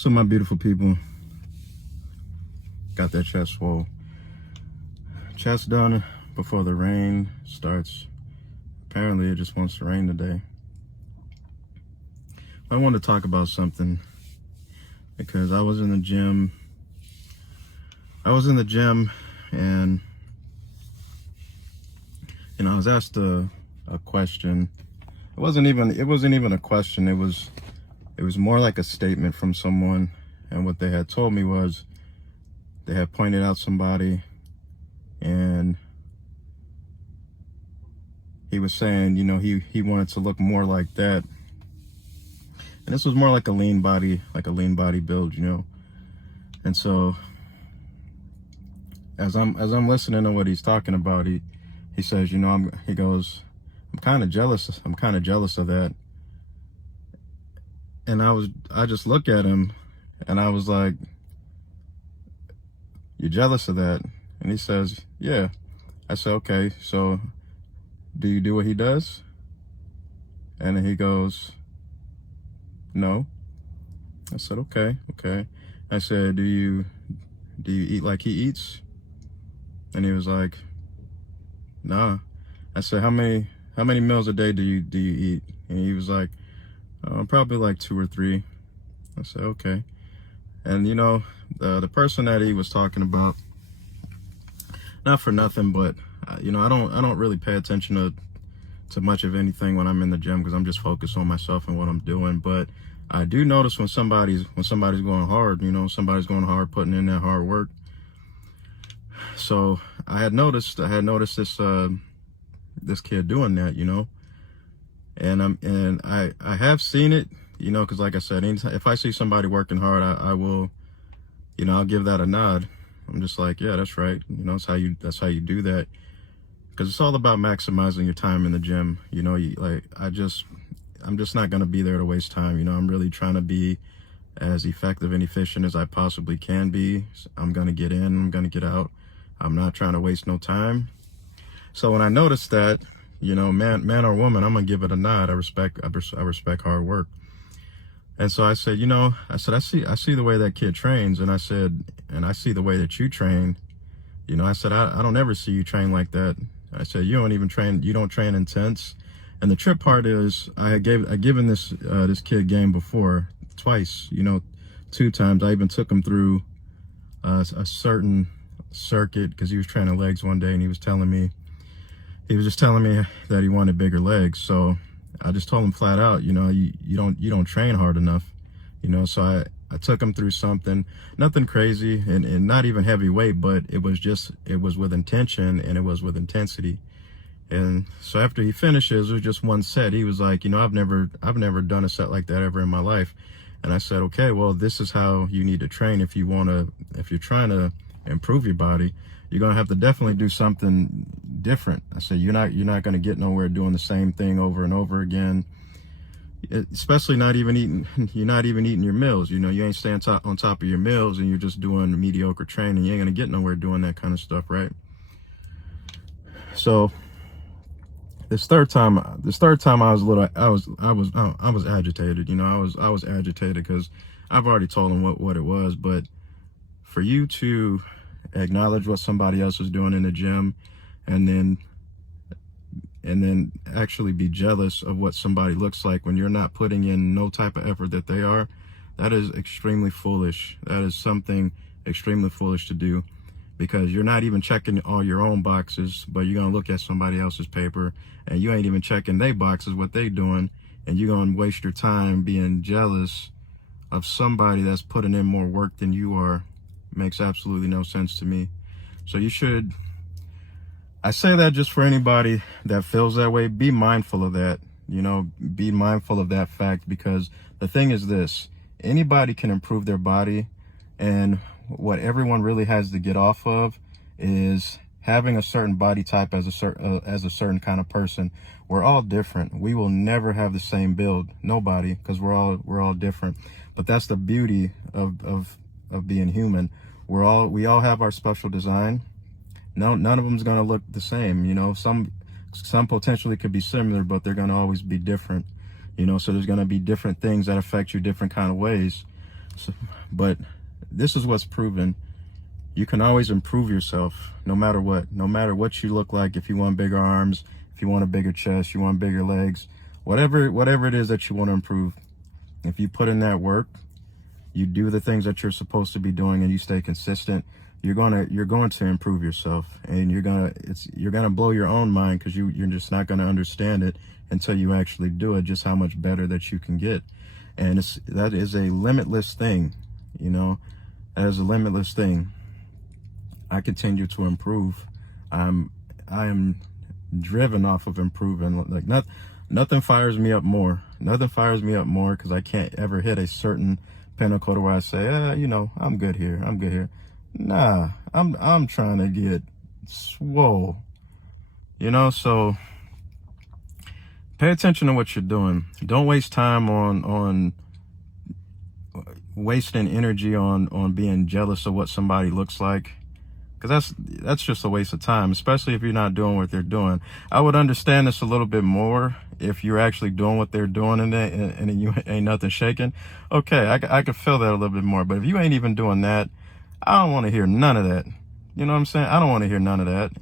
So my beautiful people, got that chest swole. Chest done before the rain starts. Apparently it just wants to rain today. I want to talk about something because I was in the gym. And I was asked a question. It wasn't even a question. It was more like a statement from someone. And what they had told me was they had pointed out somebody, and he was saying, he wanted to look more like that. And this was more like a lean body build, And so as I'm listening to what he's talking about, he says, he goes, I'm kind of jealous. I'm kind of jealous of that. And I just look at him and I was like, you're jealous of that? And he says, yeah. I said, okay, so do you do what he does? And then he goes, no. I said, okay. I said, do you eat like he eats? And he was like, nah. I said, how many meals a day do you eat? And he was like, probably like 2 or 3. I said, okay. And the person that he was talking about, not for nothing, but I don't really pay attention to much of anything when I'm in the gym because I'm just focused on myself and what I'm doing. But I do notice when somebody's going hard, somebody's going hard, putting in that hard work. So I had noticed this kid doing that, and I have seen it, because like I said, if I see somebody working hard, I will, I'll give that a nod. I'm just like, yeah, that's right. That's how you do that. Because it's all about maximizing your time in the gym. I'm just not going to be there to waste time. I'm really trying to be as effective and efficient as I possibly can be. I'm going to get in, I'm going to get out. I'm not trying to waste no time. So when I noticed that, man or woman, I'm going to give it a nod. I respect hard work. And so I said, I see the way that kid trains. And I said, and I see the way that you train. I said, I don't ever see you train like that. I said, you don't train intense. And the trip part is I've given this kid game before, twice, 2 times. I even took him through a certain circuit because he was training legs one day, and he was just telling me that he wanted bigger legs. So I just told him flat out, you don't train hard enough, so I took him through something, nothing crazy and not even heavyweight, but it was with intention and it was with intensity. And so after he finishes, it was just one set. He was like, I've never done a set like that ever in my life. And I said, okay, well, this is how you need to train if you're trying to improve your body. You're gonna have to definitely do something different. I said, you're not gonna get nowhere doing the same thing over and over again. Especially you're not even eating your meals. You ain't staying on top of your meals, and you're just doing mediocre training. You ain't gonna get nowhere doing that kind of stuff, right? So this third time I was agitated. I was agitated because I've already told him what it was. But for you to acknowledge what somebody else is doing in the gym, and then actually be jealous of what somebody looks like when you're not putting in no type of effort that they are, that is extremely foolish. That is something extremely foolish to do, because you're not even checking all your own boxes, but you're going to look at somebody else's paper and you ain't even checking their boxes, what they doing, and you're going to waste your time being jealous of somebody that's putting in more work than you are. Makes absolutely no sense to me. So I say that just for anybody that feels that way, be mindful of that, be mindful of that fact, because the thing is this: anybody can improve their body, and what everyone really has to get off of is having a certain body type as a certain kind of person. We're all different. We will never have the same build, nobody, because we're all different. But that's the beauty of being human. We all have our special design. No, none of them is going to look the same. Some potentially could be similar, but they're going to always be different. So there's going to be different things that affect you different kind of ways. So, but this is what's proven. You can always improve yourself no matter what you look like. If you want bigger arms, if you want a bigger chest, you want bigger legs, whatever it is that you want to improve, if you put in that work, you do the things that you're supposed to be doing, and you stay consistent, you're going to improve yourself, and you're going to blow your own mind, because you're just not going to understand it until you actually do it, just how much better that you can get. And that is a limitless thing, that is a limitless thing. I continue to improve. I am driven off of improving. Like, nothing fires me up more. Nothing fires me up more, because I can't ever hit a certain pinnacle to where I say, I'm good here. I'm good here. Nah, I'm trying to get swole. So pay attention to what you're doing. Don't waste time on wasting energy on being jealous of what somebody looks like, because that's just a waste of time, especially if you're not doing what they're doing. I would understand this a little bit more if you're actually doing what they're doing and you ain't nothing shaking. Okay, I could feel that a little bit more. But if you ain't even doing that, I don't want to hear none of that. You know what I'm saying? I don't want to hear none of that.